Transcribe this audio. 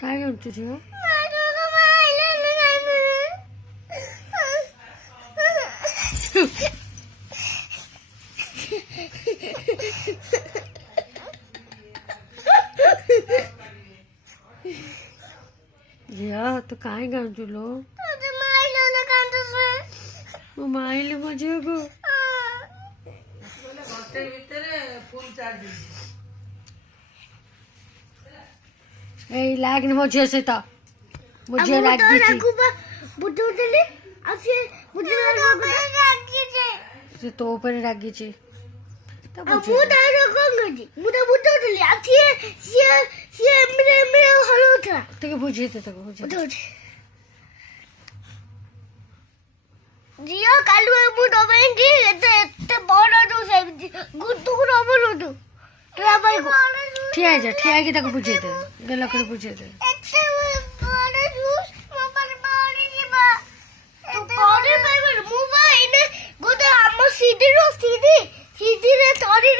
काय करतो तू? या तो काय गांजुलो माइले मजे गो ए लागने मजे से ता मुझे लाग दीजिए तो ऊपर रागीची बुझे थे जियो कालू मुझ डबेंगी एते बड़ा जो से गुड्डू को डबल दो ट्रैवल को ठिया के तक बुझे थे गला कर बुझे थे एते बड़ा जूस मोबाइल बाड़ी जीवा तो बड़ी बाइबल मोबाइल ने गोदे हम सीधी रे तोरी